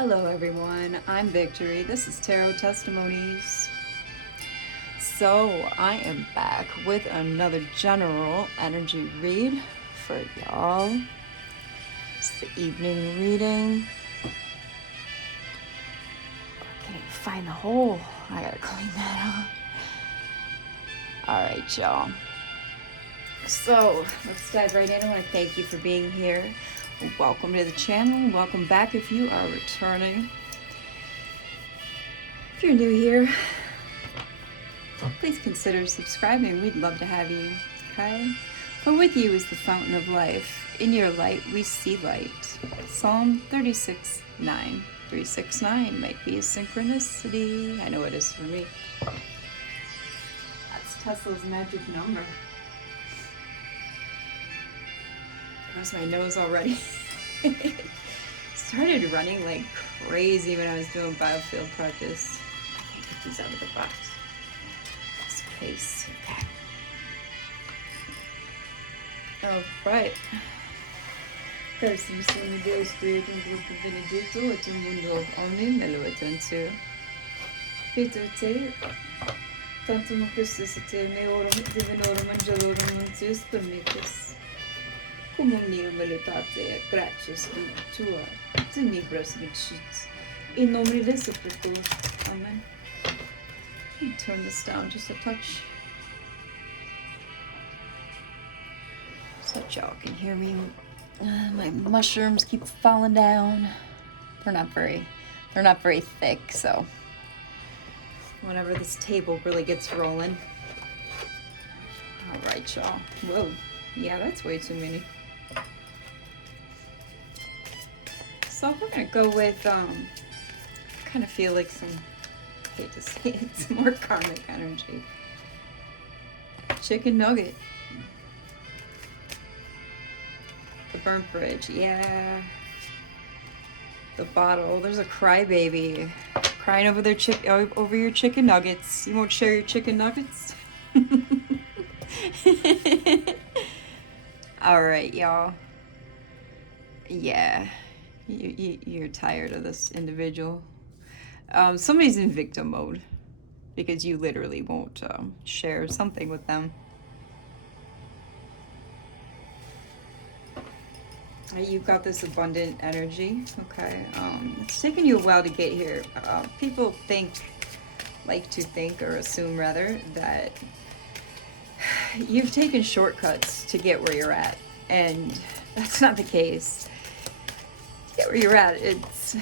Hello everyone, I'm Victory. This is Tarot Testimonies. So I am back with another general energy read for y'all. It's the evening reading. I can't even find the hole. I gotta clean that up. Alright y'all. So let's dive right in. I want to thank you for being here. Welcome to the channel. Welcome back if you are returning. If you're new here, please consider subscribing. We'd love to have you, okay? For with you is the fountain of life. In your light, we see light. Psalm 36:9. 369 might be a synchronicity. I know it is for me. That's Tesla's magic number. Across my nose already. Started running like crazy when I was doing biofield practice. I can't get these out of the box. This case, okay. Alright. Carissimi sono Dio Spirito, un gruppo benedetto, et un mondo omni me lo attenzio. Peter te, tantum Christus et te, meorum divinorum angelorum nuntius permittis. Cum omnium militate et gratias tua, tenebras vixit. In nomine Jesu Christus. Amen. Let me turn this down just a touch, so that y'all can hear me. My mushrooms keep falling down. They're not very thick, so whenever this table really gets rolling. All right, y'all. Whoa, yeah, that's way too many. So we're gonna go with, kind of feel like some, I hate to say it, some more karmic energy. Chicken nugget. The burnt bridge, yeah. The bottle, there's a crybaby crying over over your chicken nuggets. You won't share your chicken nuggets? All right, y'all. Yeah. You're tired of this individual. Somebody's in victim mode because you literally won't share something with them. You've got this abundant energy, okay? It's taken you a while to get here. People like to think or assume rather that you've taken shortcuts to get where you're at, and that's not the case. Get where you're at, it's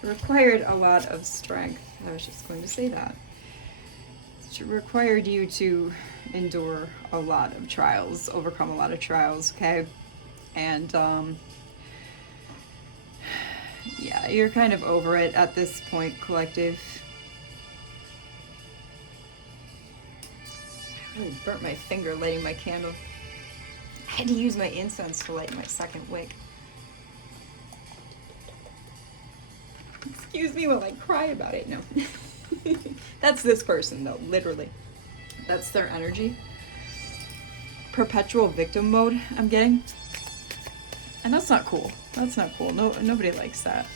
required a lot of strength. I was just going to say that. It required you to endure a lot of trials, overcome a lot of trials, okay? And yeah, you're kind of over it at this point, collective. I really burnt my finger lighting my candle. I had to use my incense to light my second wick. Excuse me while I cry about it. No. That's this person though, literally. That's their energy. Perpetual victim mode I'm getting. And that's not cool. That's not cool. Nobody likes that.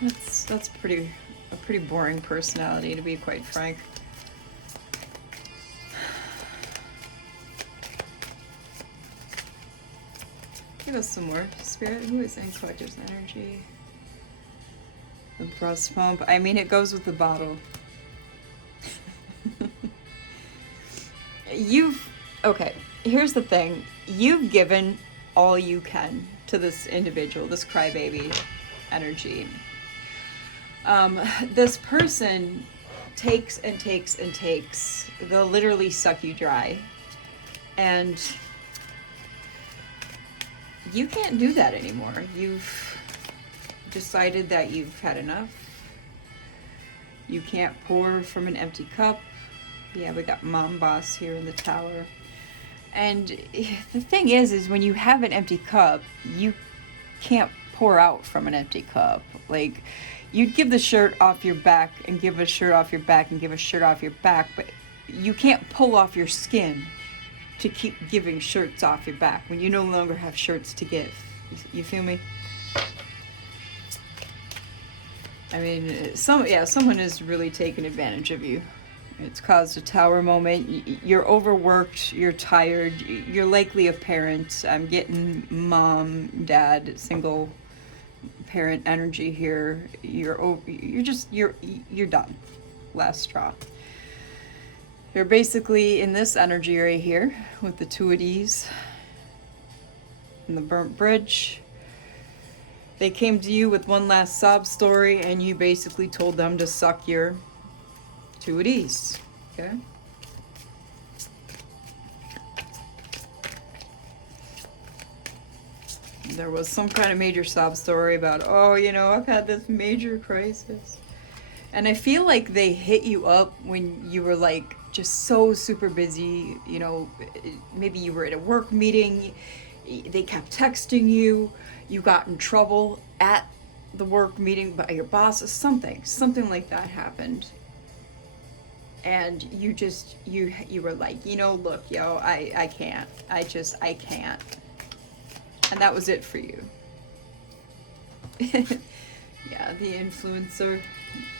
That's a pretty boring personality, to be quite frank. Give us some more. Spirit, who is in collective's energy? The breast pump. I mean, it goes with the bottle. Okay, here's the thing. You've given all you can to this individual, this crybaby energy. This person takes and takes and takes. They'll literally suck you dry. And you can't do that anymore. You've decided that you've had enough. You can't pour from an empty cup. Yeah, we got Mom Boss here in the tower. And the thing is when you have an empty cup, you can't pour out from an empty cup. Like, you'd give the shirt off your back and give a shirt off your back and give a shirt off your back, but you can't pull off your skin to keep giving shirts off your back when you no longer have shirts to give. You feel me? I mean, someone is really taking advantage of you. It's caused a tower moment. You're overworked. You're tired. You're likely a parent. I'm getting mom, dad, single parent energy here. You're done. Last straw. You're basically in this energy right here with the two of these and the burnt bridge. They came to you with one last sob story, and you basically told them to suck your two of these. Okay? There was some kind of major sob story about, oh, I've had this major crisis. And I feel like they hit you up when you were like just so super busy, maybe you were at a work meeting, they kept texting you, you got in trouble at the work meeting by your boss, something like that happened. And you were like, look, I can't. I can't. And that was it for you. Yeah, the influencer.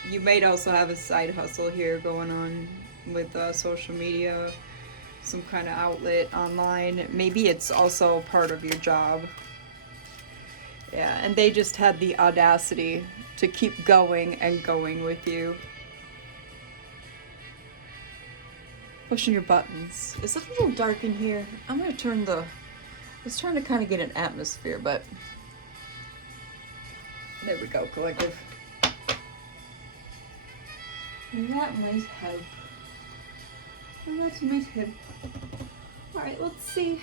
You might also have a side hustle here going on with social media, some kind of outlet online. Maybe it's also part of your job. Yeah, and they just had the audacity to keep going and going with you. Pushing your buttons. Is it a little dark in here? I'm gonna turn I was trying to kind of get an atmosphere, but there we go, collective. And that might help. And that might help. Alright, let's see.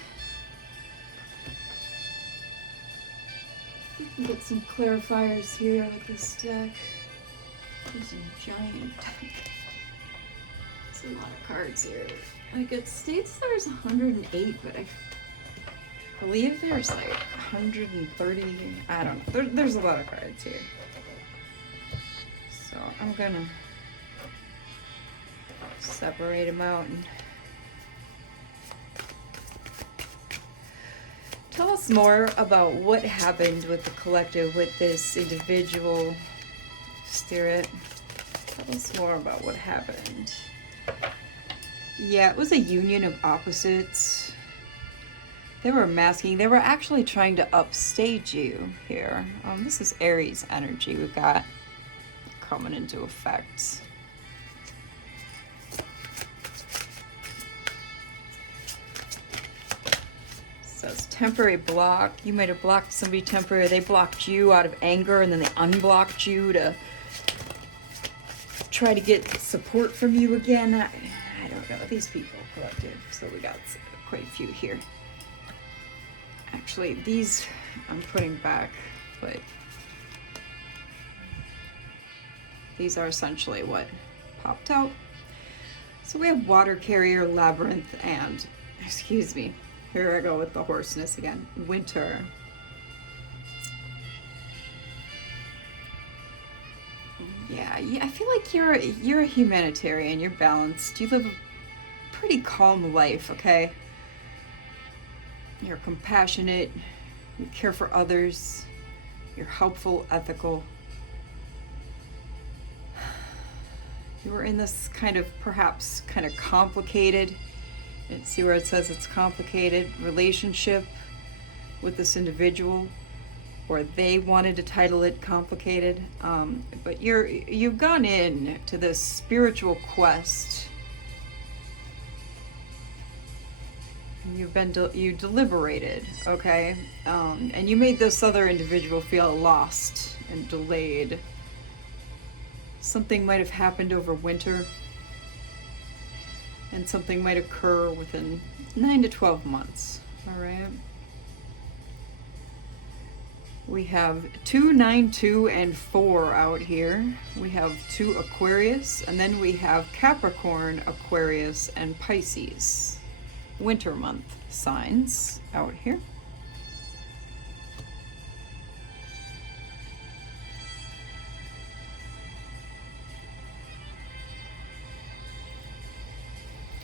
We can get some clarifiers here with this deck. There's a giant deck. There's a lot of cards here. Like, it states there's 108, but I believe there's like 130. I don't know. There's a lot of cards here. So I'm gonna separate them out and tell us more about what happened with the collective, with this individual spirit. Tell us more about what happened. Yeah, it was a union of opposites. They were masking. They were actually trying to upstage you here. This is Aries energy we've got coming into effect. Says temporary block. You might have blocked somebody temporary. They blocked you out of anger, and then they unblocked you to try to get support from you again. I don't know. These people, collective. So we got quite a few here. Actually, these I'm putting back, but these are essentially what popped out. So we have water carrier, labyrinth, and, excuse me, here I go with the hoarseness again, winter. Yeah, I feel like you're a humanitarian, you're balanced, you live a pretty calm life, okay? You're compassionate, you care for others, you're helpful, ethical. You were in this perhaps kind of complicated, let's see where it says it's complicated, relationship with this individual, or they wanted to title it complicated, but you've gone in to this spiritual quest. You deliberated, okay? And you made this other individual feel lost and delayed. Something might have happened over winter, and something might occur within 9 to 12 months, all right? We have 2, 9, 2, and 4 out here. We have 2 Aquarius, and then we have Capricorn, Aquarius, and Pisces. Winter month signs out here.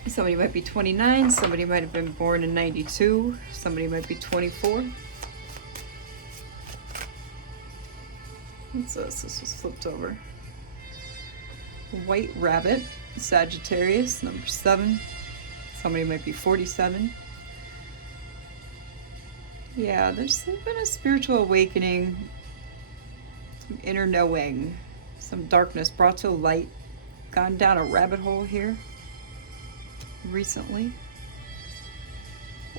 Somebody might be 29, somebody might have been born in 92, somebody might be 24. What's this? This was flipped over. White rabbit, Sagittarius, number 7. Somebody might be 47. Yeah, there's been a spiritual awakening, some inner knowing, some darkness brought to light, gone down a rabbit hole here recently.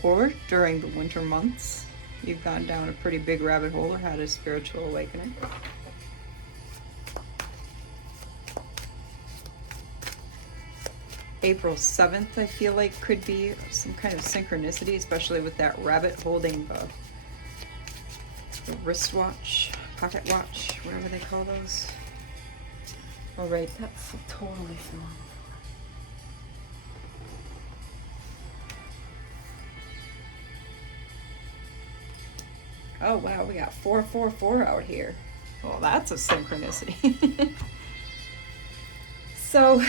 Or during the winter months, you've gone down a pretty big rabbit hole or had a spiritual awakening. April 7th, I feel like, could be some kind of synchronicity, especially with that rabbit holding the wristwatch, pocket watch, whatever they call those. All right, that's totally wrong. Oh wow, we got 444 out here. Well, that's a synchronicity. So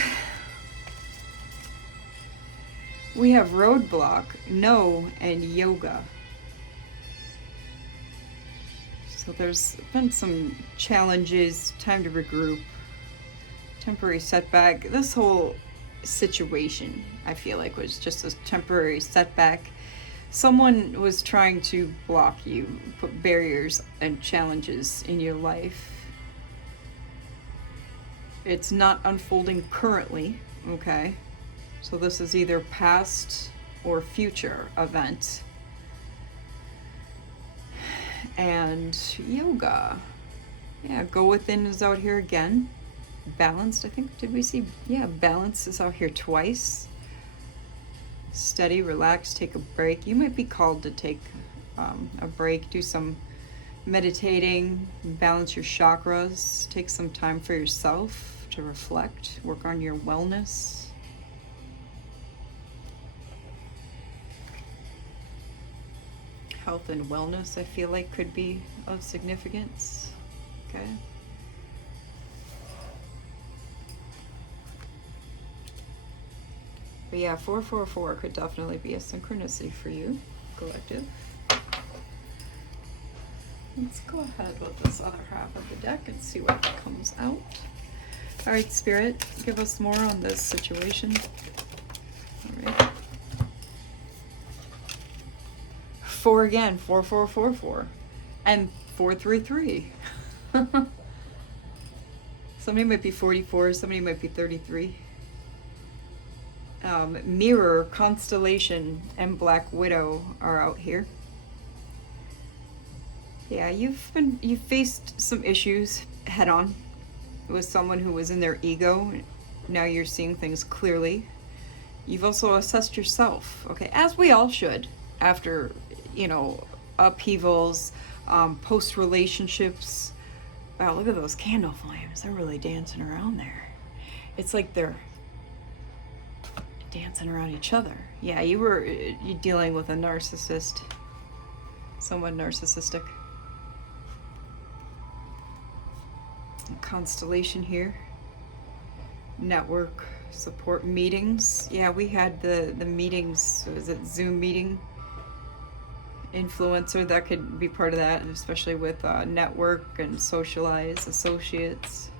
we have roadblock, no, and yoga. So there's been some challenges, time to regroup, temporary setback. This whole situation, I feel like, was just a temporary setback. Someone was trying to block you, put barriers and challenges in your life. It's not unfolding currently, okay? So this is either past or future event. And yoga. Yeah, go within is out here again. Balanced, I think, did we see? Yeah, balance is out here twice. Steady, relax, take a break. You might be called to take a break, do some meditating, balance your chakras, take some time for yourself to reflect, work on your wellness. Health and wellness, I feel like, could be of significance. Okay. But yeah, 444 could definitely be a synchronicity for you, collective. Let's go ahead with this other half of the deck and see what comes out. All right, Spirit, give us more on this situation. All right. 4 again, 4444, and 433. Somebody might be 44, somebody might be 33. Mirror, Constellation, and Black Widow are out here. Yeah, you've faced some issues head on with someone who was in their ego. Now you're seeing things clearly. You've also assessed yourself, okay, as we all should after, upheavals, post-relationships. Wow, look at those candle flames. They're really dancing around there. It's like they're dancing around each other. Yeah, you're dealing with a narcissist. Someone narcissistic. Constellation here. Network support meetings. Yeah, we had the meetings. Was it Zoom meeting? Influencer, that could be part of that, especially with network and socialize, associates,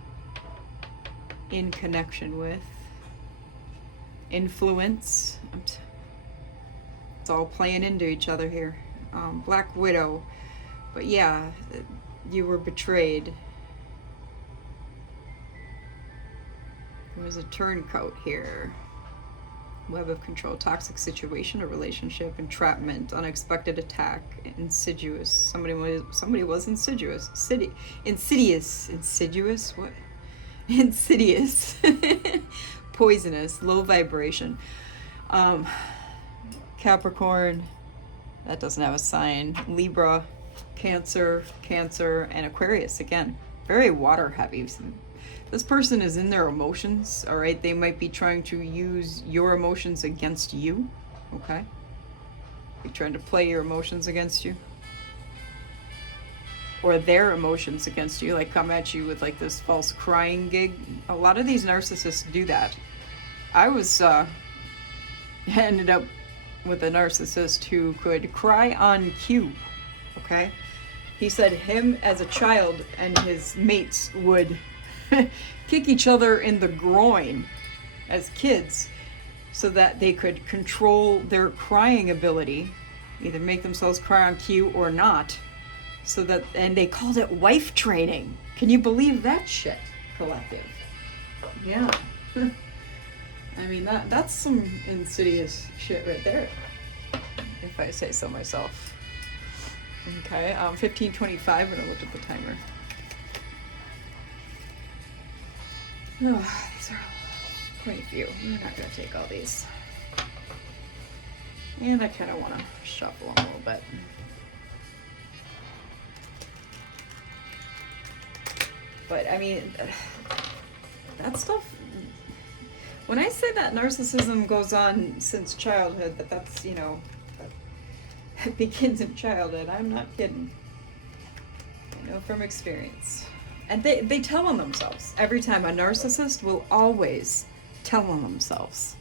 in connection with, influence. It's all playing into each other here. Black Widow, but yeah, you were betrayed. There was a turncoat here. Web of control, toxic situation or relationship, entrapment, unexpected attack, insidious. Somebody was insidious. Insidious. What? Insidious. Poisonous. Low vibration. Capricorn. That doesn't have a sign. Libra, Cancer, and Aquarius. Again, very water heavy. This person is in their emotions, all right? They might be trying to use your emotions against you, okay? They're trying to play your emotions against you. Or their emotions against you, like come at you with like this false crying gig. A lot of these narcissists do that. I was, ended up with a narcissist who could cry on cue, okay? He said him as a child and his mates would kick each other in the groin as kids so that they could control their crying ability, either make themselves cry on cue or not. So that, and they called it wife training. Can you believe that shit, collective? Yeah. I mean, that's some insidious shit right there, if I say so myself. Okay, 15:25 when I looked at the timer. Oh, these are quite a few. I'm not going to take all these. And I kind of want to shuffle them a little bit. But, I mean, that stuff, when I say that narcissism goes on since childhood, that's, you know, it begins in childhood, I'm not kidding. I know from experience. And they tell on themselves. Every time, a narcissist will always tell on themselves.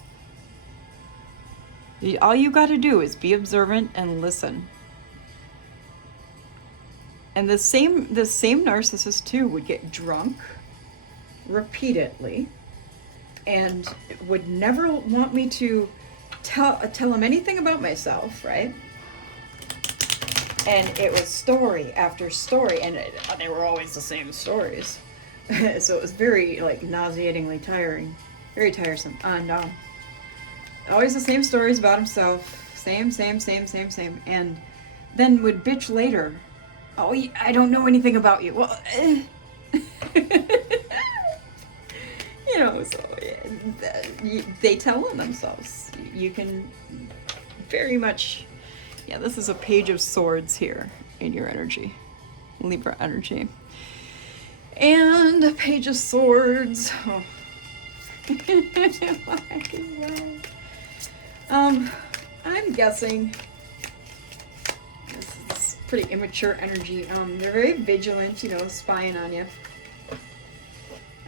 All you got to do is be observant and listen. And the same narcissist too would get drunk repeatedly and would never want me to tell him anything about myself, right? And it was story after story, and they were always the same stories. So it was very, like, nauseatingly tiring, very tiresome. And always the same stories about himself, same, and then would bitch later. Oh, I don't know anything about you. Well, you know, so they tell on themselves. You can very much, yeah, this is a Page of Swords here in your energy, Libra energy. And a Page of Swords. Oh. I'm guessing this is pretty immature energy. They're very vigilant, you know, spying on you.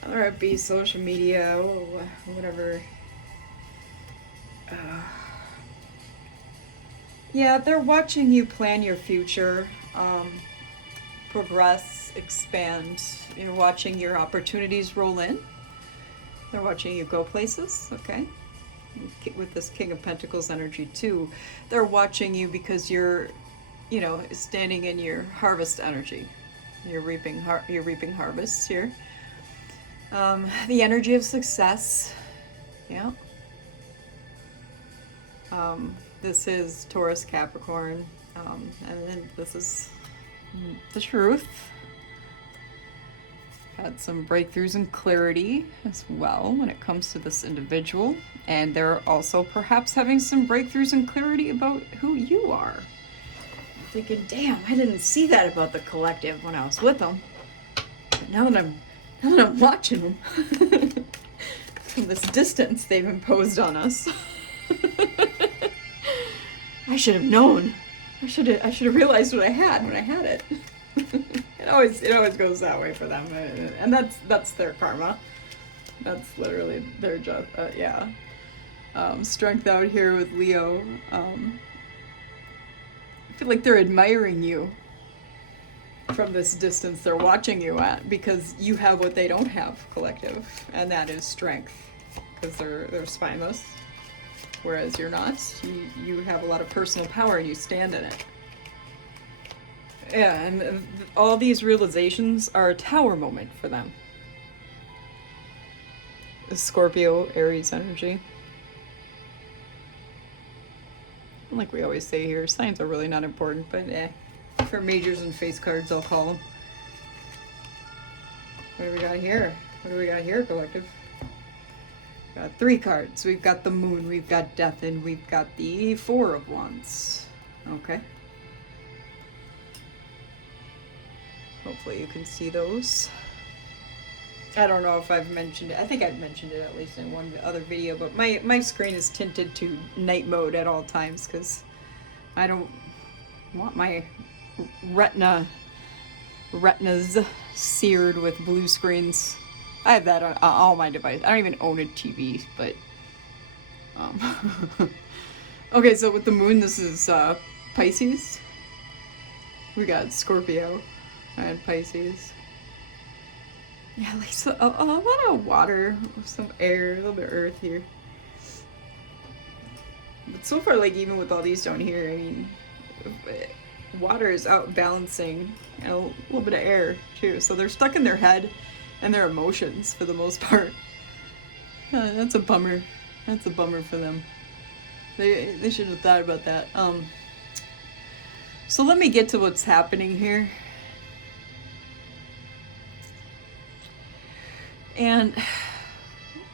Whether it be social media or whatever. Yeah, they're watching you plan your future, progress, expand. You're watching your opportunities roll in. They're watching you go places, okay? With this King of Pentacles energy too. They're watching you because you're, you know, standing in your harvest energy. You're reaping harvests here. The energy of success, yeah. This is Taurus, Capricorn, and then this is the truth. Had some breakthroughs and clarity as well when it comes to this individual, and they're also perhaps having some breakthroughs and clarity about who you are. I'm thinking, damn, I didn't see that about the collective when I was with them, but now that I'm watching them from this distance they've imposed on us. I should have known. I should have realized what I had when I had it. It always goes that way for them, and that's their karma. That's literally their job. Yeah. Strength out here with Leo. I feel like they're admiring you from this distance. They're watching you at because you have what they don't have, collective, and that is strength. Because they're spineless, whereas you're not. You have a lot of personal power and you stand in it. Yeah, and all these realizations are a tower moment for them. Scorpio, Aries energy. Like we always say here, signs are really not important, but for majors and face cards, I'll call them. What do we got here? What do we got here, collective? Got 3 cards. We've got the Moon, we've got Death, and we've got the 4 of Wands. Okay. Hopefully you can see those. I don't know if I've mentioned it. I think I've mentioned it at least in one other video, but my screen is tinted to night mode at all times because I don't want my retinas seared with blue screens. I have that on all my devices. I don't even own a TV, but okay, so with the Moon, this is Pisces. We got Scorpio and Pisces. Yeah, like so, a lot of water, some air, a little bit of earth here. But so far, like, even with all these down here, I mean, water is out balancing a little bit of air too. So they're stuck in their head and their emotions for the most part. That's a bummer. That's a bummer for them. They should have thought about that. So let me get to what's happening here. And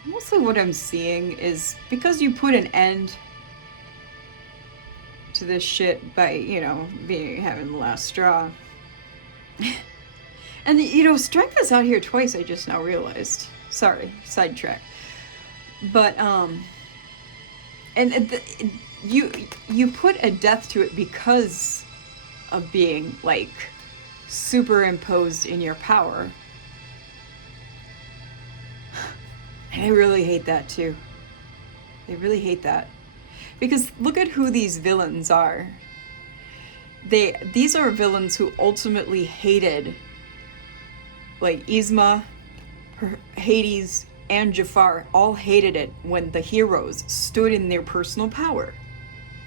mostly what I'm seeing is because you put an end to this shit by, you know, having the last straw. And, you know, strength is out here twice, I just now realized. Sorry, sidetrack. But, and you put a death to it because of being, like, superimposed in your power. And I really hate that too. I really hate that. Because look at who these villains are. These are villains who ultimately hated, like Yzma, Hades, and Jafar all hated it when the heroes stood in their personal power.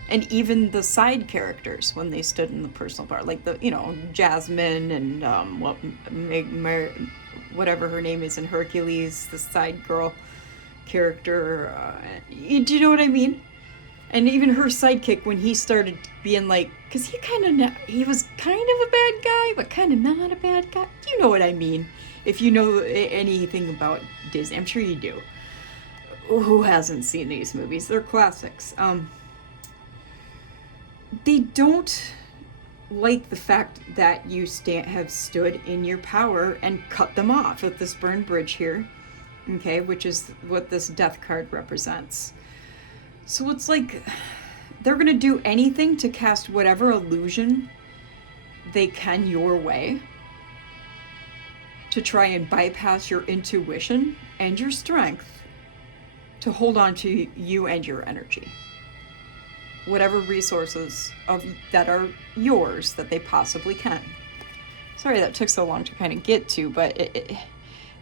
And even the side characters when they stood in the personal power. Like the, you know, Jasmine and whatever her name is in Hercules, the side girl character. Do you know what I mean? And even her sidekick when he started being like, because he was kind of a bad guy, but kind of not a bad guy. You know what I mean? If you know anything about Disney, I'm sure you do. Who hasn't seen these movies? They're classics. They don't like the fact that you have stood in your power and cut them off at this burned bridge here, okay, which is what this death card represents. So it's like they're going to do anything to cast whatever illusion they can your way to try and bypass your intuition and your strength to hold on to you and your energy. Whatever resources that are yours that they possibly can. Sorry that took so long to kind of get to, but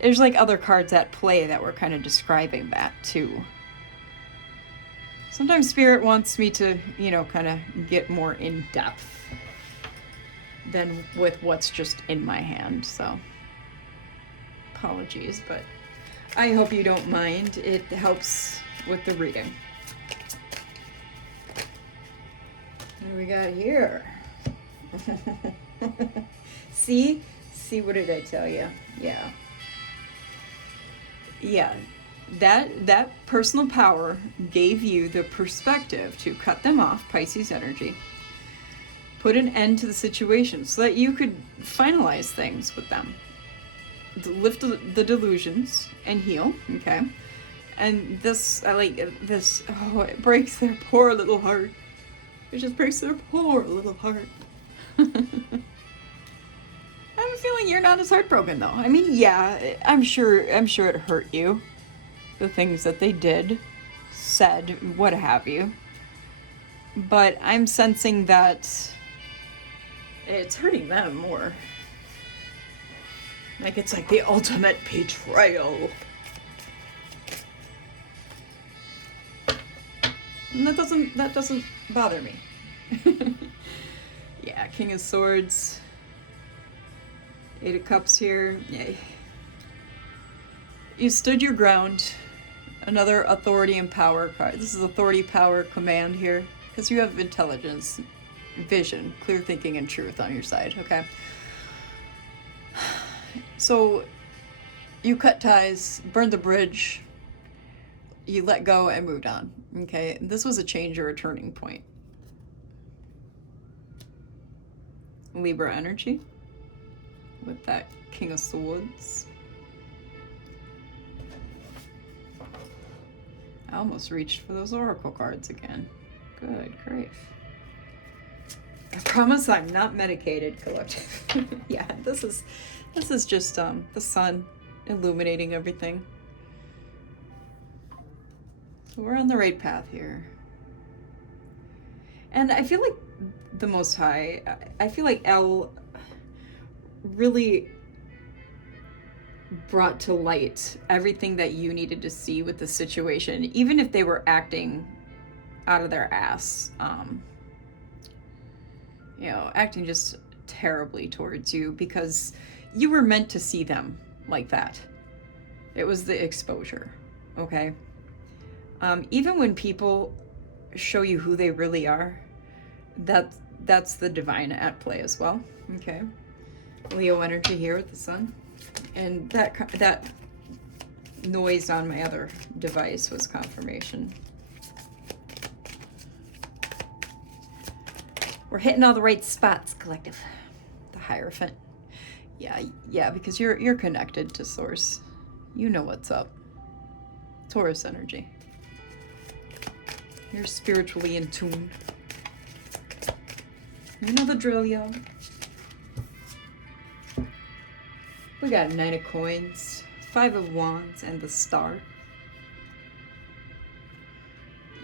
there's like other cards at play that were kind of describing that too. Sometimes Spirit wants me to, you know, kind of get more in depth than with what's just in my hand, so apologies, but I hope you don't mind. It helps with the reading. What do we got here? See, what did I tell you? Yeah. That personal power gave you the perspective to cut them off, Pisces energy, put an end to the situation so that you could finalize things with them, lift the delusions and heal, okay? And this, I like this, oh, it breaks their poor little heart. It just breaks their poor little heart. I have a feeling you're not as heartbroken though. I mean, yeah, I'm sure it hurt you. The things that they did, said, what have you. But I'm sensing that it's hurting them more. Like it's like the ultimate betrayal. And that doesn't bother me. Yeah, King of Swords. Eight of Cups here. Yay. You stood your ground. Another authority and power card. This is authority, power, command here. Because you have intelligence, vision, clear thinking, and truth on your side, okay? So, you cut ties, burned the bridge, you let go and moved on, okay? This was a change or a turning point. Libra energy with that King of Swords. I almost reached for those oracle cards again. Good grief. I promise I'm not medicated, collective. Yeah, this is just the sun illuminating everything. So we're on the right path here. And I feel like the Most High, I feel like El really brought to light everything that you needed to see with the situation, even if they were acting out of their ass, acting just terribly towards you, because you were meant to see them like that. It was the exposure, okay? Even when people show you who they really are, that's the divine at play as well, okay? Leo energy here with the sun. And that noise on my other device was confirmation. We're hitting all the right spots, collective. The Hierophant. Yeah, because you're connected to source. You know what's up. Taurus energy. You're spiritually in tune. You know the drill, yo. We got 9 of coins, 5 of wands, and the star.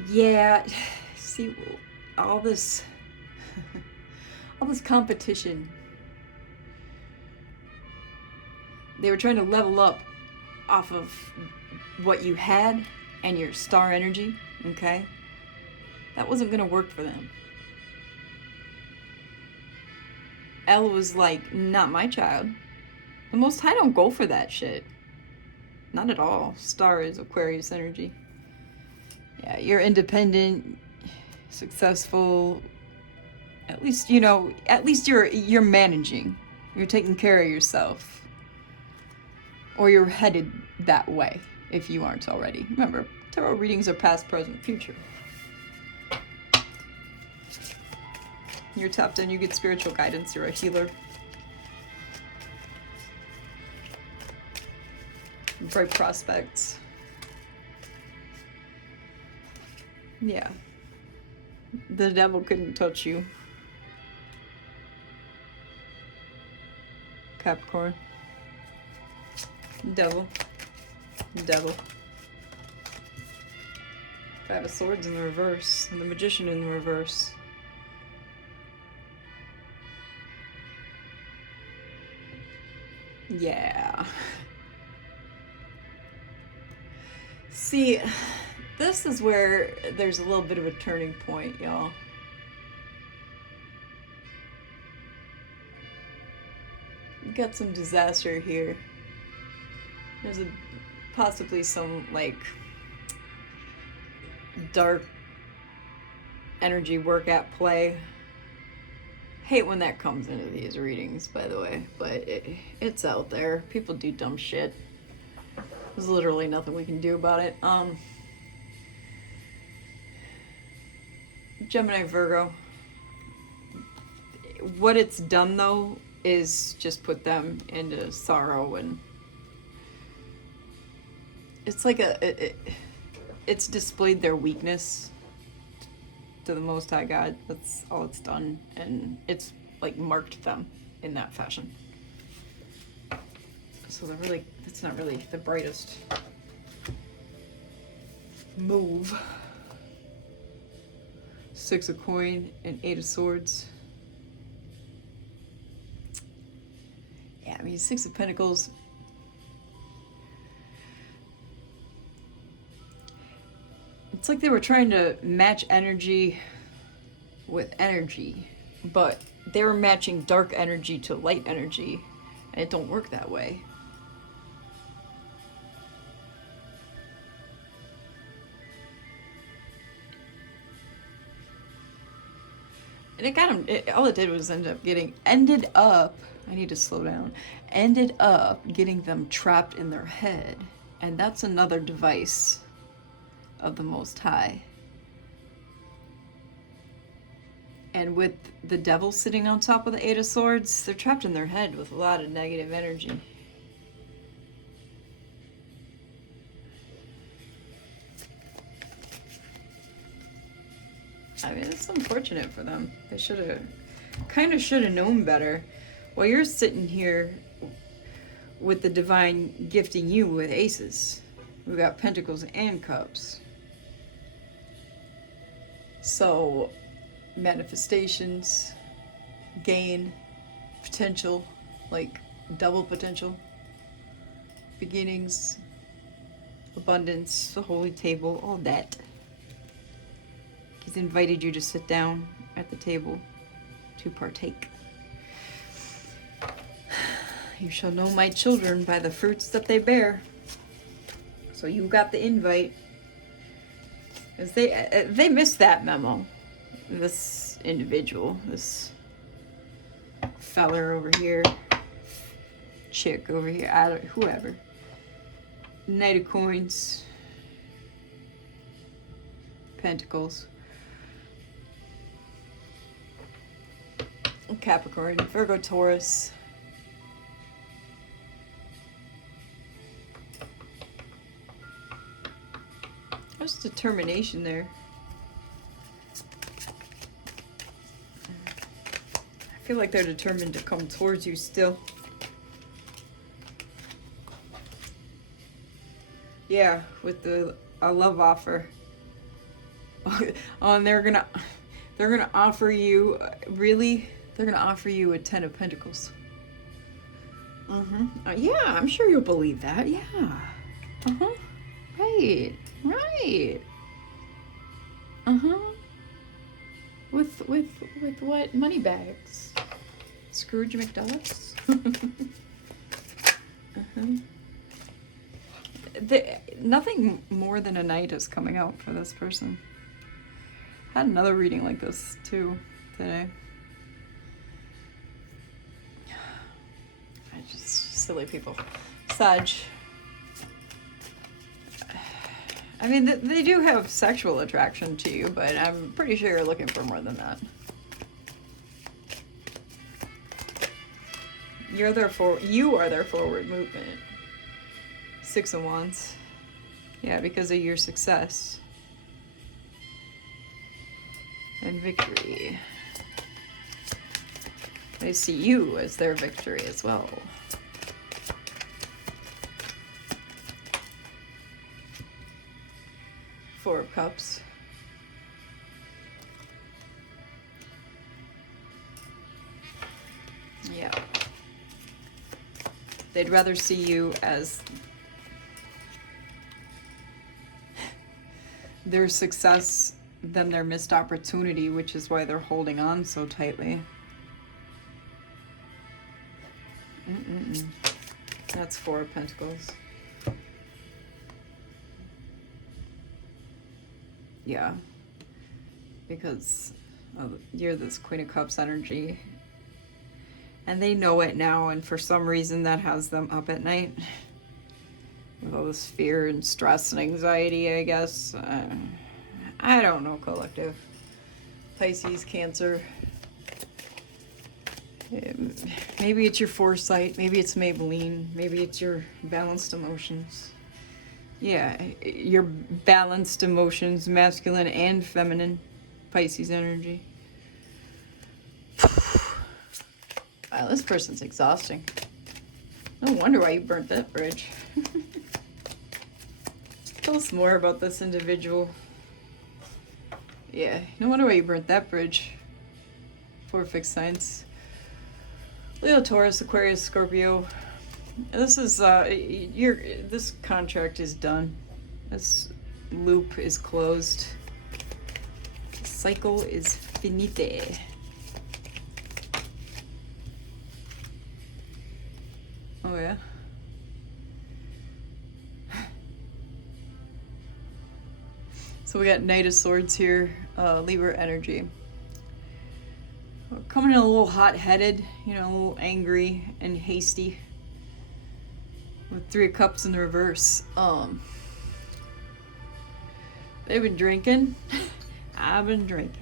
Yeah, see, all this competition. They were trying to level up off of what you had and your star energy, okay? That wasn't gonna work for them. Elle was like, not my child. The Most High don't go for that shit. Not at all. Star is Aquarius energy. Yeah, you're independent, successful. At least, you're managing. You're taking care of yourself. Or you're headed that way, if you aren't already. Remember, tarot readings are past, present, future. You're tapped in, you get spiritual guidance, you're a healer. Bright prospects. Yeah. The devil couldn't touch you. Capricorn. Devil. 5 of Swords in the reverse, and the Magician in the reverse. Yeah. See, this is where there's a little bit of a turning point, y'all. You got some disaster here. There's possibly some, dark energy work at play. Hate when that comes into these readings, by the way, but it's out there. People do dumb shit. There's literally nothing we can do about it. Gemini, Virgo. What it's done, though, is just put them into sorrow, and it's like it's displayed their weakness to the Most High God. That's all it's done, and it's marked them in that fashion. So that's not really the brightest move. 6 of coin and 8 of swords. Yeah, I mean, 6 of pentacles. It's like they were trying to match energy with energy, but they were matching dark energy to light energy, and it don't work that way. And it got him, all it did was ended up getting them trapped in their head. And that's another device of the Most High. And with the devil sitting on top of the 8 of swords, they're trapped in their head with a lot of negative energy. I mean, it's unfortunate for them. They should have known better. While you're sitting here with the divine gifting you with aces. We've got pentacles and cups. So manifestations, gain, potential, like double potential, beginnings, abundance, the holy table, all that. He's invited you to sit down at the table to partake. You shall know my children by the fruits that they bear. So you got the invite. Because they missed that memo. This individual, this feller over here, chick over here, whoever. Knight of Coins, Pentacles, Capricorn, Virgo, Taurus. There's determination there. I feel like they're determined to come towards you still. Yeah, with a love offer. Oh, and they're gonna offer you, really? They're gonna offer you a 10 of Pentacles. Yeah, I'm sure you'll believe that. Yeah. Right. Right. With what? Money bags. Scrooge McDucks. Nothing more than a knight is coming out for this person. I had another reading like this too today. I just silly people. Sag. I mean, they do have sexual attraction to you, but I'm pretty sure you're looking for more than that. You are their forward movement. 6 of Wands. Yeah, because of your success. And victory. They see you as their victory as well. Four of Cups. Yeah. They'd rather see you as their success than their missed opportunity, which is why they're holding on so tightly. That's 4 of Pentacles. Yeah. Because you're this Queen of Cups energy. And they know it now, and for some reason that has them up at night. With all this fear and stress and anxiety, I guess. I don't know, collective. Pisces, Cancer. Maybe it's your foresight. Maybe it's Maybelline. Maybe it's your balanced emotions. Yeah, your balanced emotions, masculine and feminine. Pisces energy. Wow, this person's exhausting. No wonder why you burnt that bridge. Tell us more about this individual. Yeah, no wonder why you burnt that bridge. 4 fixed signs. Leo, Taurus, Aquarius, Scorpio. This is this contract is done. This loop is closed. The cycle is finite. Oh yeah. So we got Knight of Swords here, Libra energy. We're coming in a little hot-headed, you know, a little angry and hasty. With 3 of Cups in the reverse. They've been drinking. I've been drinking.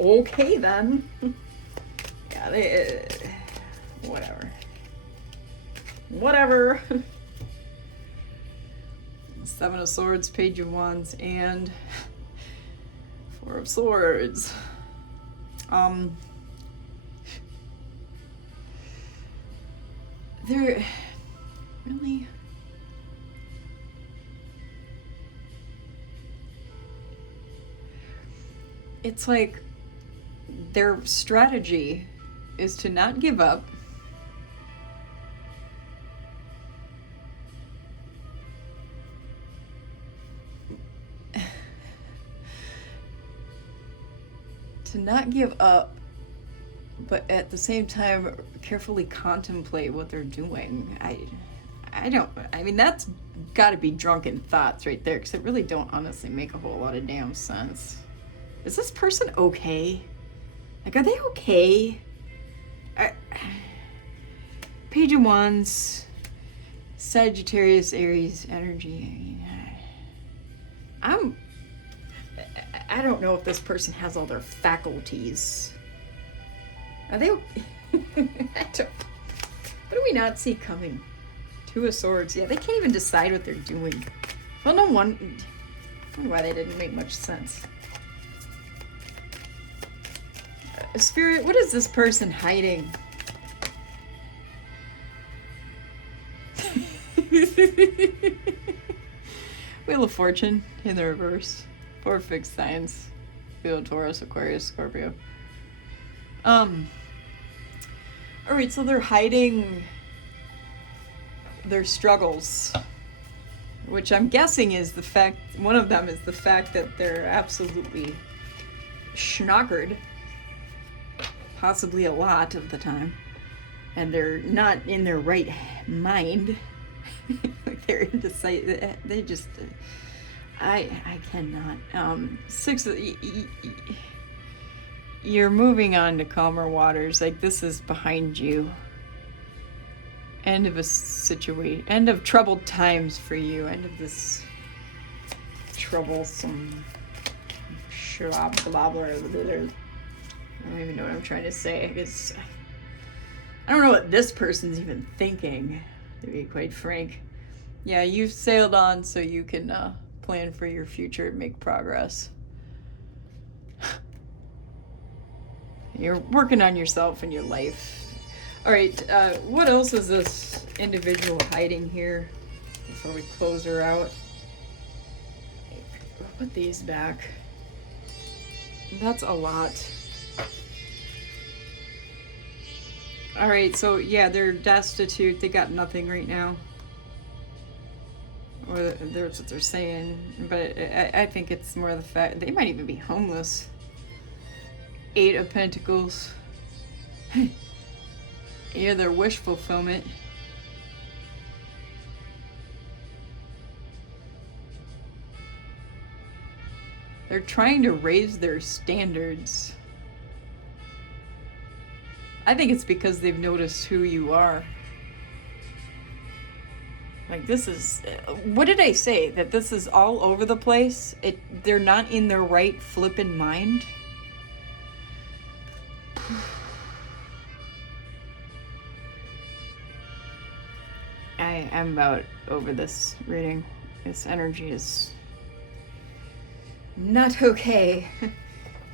Okay then. Yeah, they whatever. 7 of Swords, Page of Wands, and 4 of Swords. They're really it's like their strategy is to not give up. To not give up, but at the same time carefully contemplate what they're doing. I mean, that's got to be drunken thoughts right there, because it really don't honestly make a whole lot of damn sense. Is this person okay? Like, are they okay? Page of Wands, Sagittarius, Aries energy. I don't know if this person has all their faculties. Are they okay? What do we not see coming? Two of Swords. Yeah, they can't even decide what they're doing. Well, no one. I don't know why they didn't make much sense. Spirit, what is this person hiding? Wheel of Fortune in the reverse. 4 fixed signs. Leo, Taurus, Aquarius, Scorpio. Alright, so they're hiding their struggles, which I'm guessing is the fact, one of them is the fact that they're absolutely schnockered, possibly a lot of the time, and they're not in their right mind. Like, they're indecisive. They just, I cannot. You're moving on to calmer waters. Like, this is behind you. End of a situation. End of troubled times for you. End of this troublesome blah blah blah. I don't even know what I'm trying to say. I don't know what this person's even thinking, to be quite frank. Yeah, you've sailed on so you can plan for your future and make progress. You're working on yourself and your life. All right, what else is this individual hiding here before we close her out? I'll put these back. That's a lot. All right, so yeah, they're destitute. They got nothing right now. Or that's what they're saying. But I think it's more the fact they might even be homeless. 8 of Pentacles. Yeah, their wish fulfillment. They're trying to raise their standards. I think it's because they've noticed who you are. Like, this is, what did I say? That this is all over the place? They're not in their right flippin' mind? I'm about over this reading. This energy is not okay.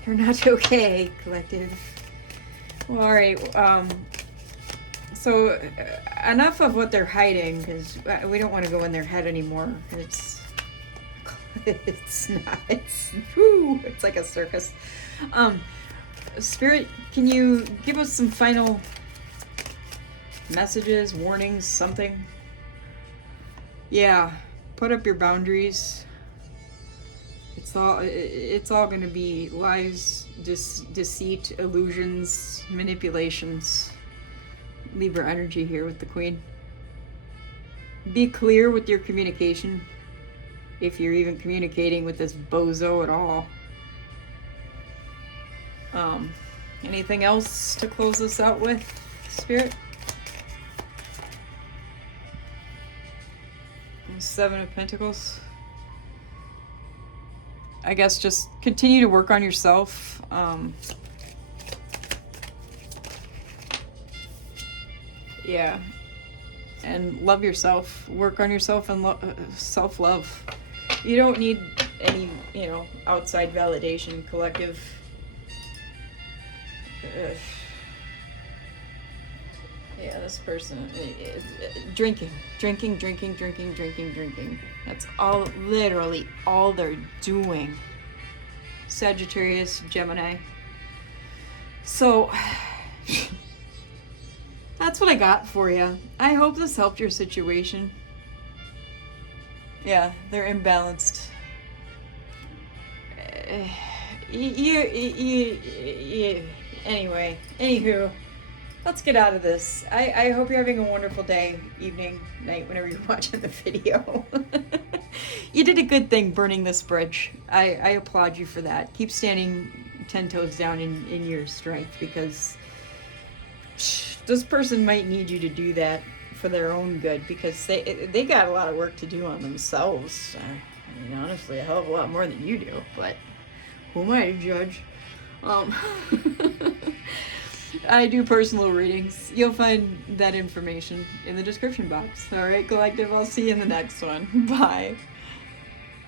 They're not okay, collective. Well, all right. So enough of what they're hiding, because we don't want to go in their head anymore. It's not. It's like a circus. Spirit, can you give us some final messages, warnings, something? Yeah, put up your boundaries. It's all going to be lies, deceit, illusions, manipulations. Libra energy here with the Queen. Be clear with your communication, if you're even communicating with this bozo at all. Anything else to close this out with, Spirit? 7 of Pentacles. I guess just continue to work on yourself. Yeah. And love yourself. Work on yourself and self-love. You don't need any, outside validation, collective. Yeah, this person, drinking. That's literally all they're doing. Sagittarius, Gemini. So that's what I got for you. I hope this helped your situation. Yeah, they're imbalanced. Anyway, anywho, let's get out of this. I hope you're having a wonderful day, evening, night, whenever you're watching the video. You did a good thing burning this bridge. I applaud you for that. Keep standing 10 toes down in your strength, because this person might need you to do that for their own good, because they got a lot of work to do on themselves. I mean, honestly, a hell of a lot more than you do, but who am I to judge? I do personal readings. You'll find that information in the description box. All right, Collective, I'll see you in the next one. Bye.